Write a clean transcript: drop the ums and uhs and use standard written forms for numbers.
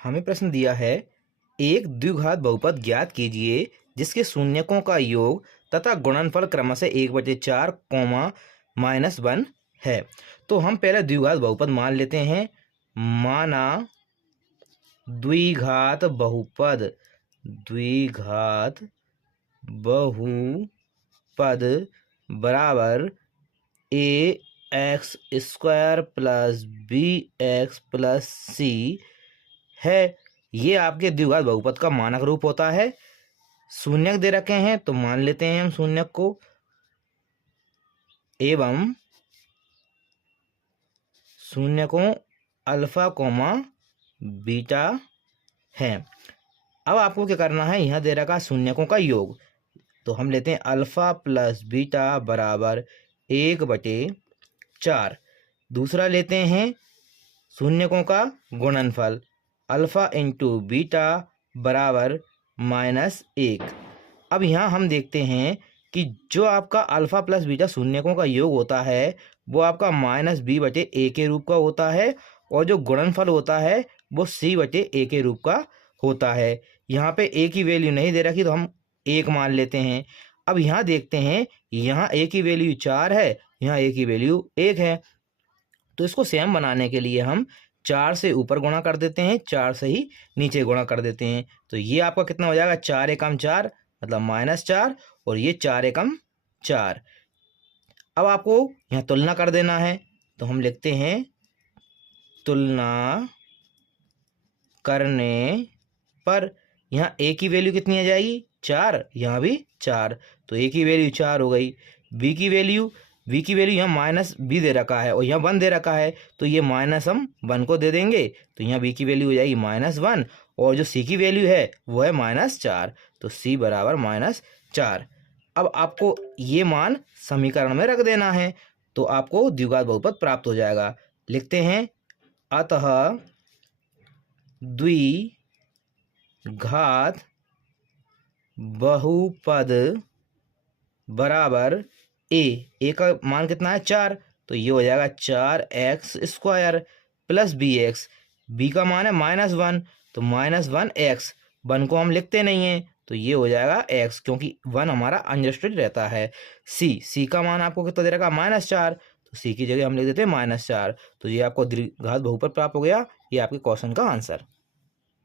हमें प्रश्न दिया है, एक द्विघात बहुपद ज्ञात कीजिए जिसके शून्यकों का योग तथा गुणनफल क्रमशः 1/4 -1 है। तो हम पहले द्विघात बहुपद मान लेते हैं। माना द्विघात बहुपद बराबर ax² + bx + c है। ये आपके द्विघात बहुपद का मानक रूप होता है। शून्यक दे रखे हैं तो मान लेते हैं हम शून्यक को, एवं शून्यकों अल्फा कोमा बीटा है। अब आपको क्या करना है, यहाँ दे रखा शून्यकों का योग, तो हम लेते हैं अल्फा + बीटा बराबर 1/4। दूसरा लेते हैं शून्यकों का गुणनफल, अल्फा × बीटा बराबर -1। अब यहाँ हम देखते हैं कि जो आपका अल्फा + बीटा शून्यकों का योग होता है वो आपका -b/a के रूप का होता है, और जो गुणनफल होता है वो c/a के रूप का होता है। यहाँ पे a की वैल्यू नहीं दे रखी तो हम 1 मान लेते हैं। अब यहाँ देखते हैं, यहाँ a की वैल्यू 4 है, यहाँ a की वैल्यू 1 है। तो इसको सेम बनाने के लिए हम 4 से ऊपर गुणा कर देते हैं, 4 से ही नीचे गुणा कर देते हैं। तो ये आपका कितना हो जाएगा, 4 एकम 4 मतलब -4, और ये 4 एकम 4। अब आपको यहाँ तुलना कर देना है, तो हम लिखते हैं तुलना करने पर यहाँ a की वैल्यू कितनी आ जाएगी, 4, यहाँ भी 4, तो a की वैल्यू 4 हो गई। b की वैल्यू यहाँ -b दे रखा है और यहाँ 1 दे रखा है, तो ये माइनस हम 1 को दे देंगे, तो यहाँ b की वैल्यू हो जाएगी -1, और जो c की वैल्यू है वो है -4, तो c बराबर -4। अब आपको ये मान समीकरण में रख देना है, तो आपको द्विघात बहुपद प्राप्त हो जाएगा। लिखते हैं, अतः द्विघात बहुपद बराबर a का मान कितना है, 4, तो ये हो जाएगा 4x² + bx। b का मान है -1, तो -1x, 1 को हम लिखते नहीं हैं, तो ये हो जाएगा x, क्योंकि 1 हमारा अनरिस्ट्रिक्टेड रहता है। c का मान आपको कितना दे रखा, -4, तो c की जगह हम लिख देते हैं -4। तो ये आपको द्विघात बहुपद प्राप्त हो गया। ये आपके क्वेश्चन का आंसर।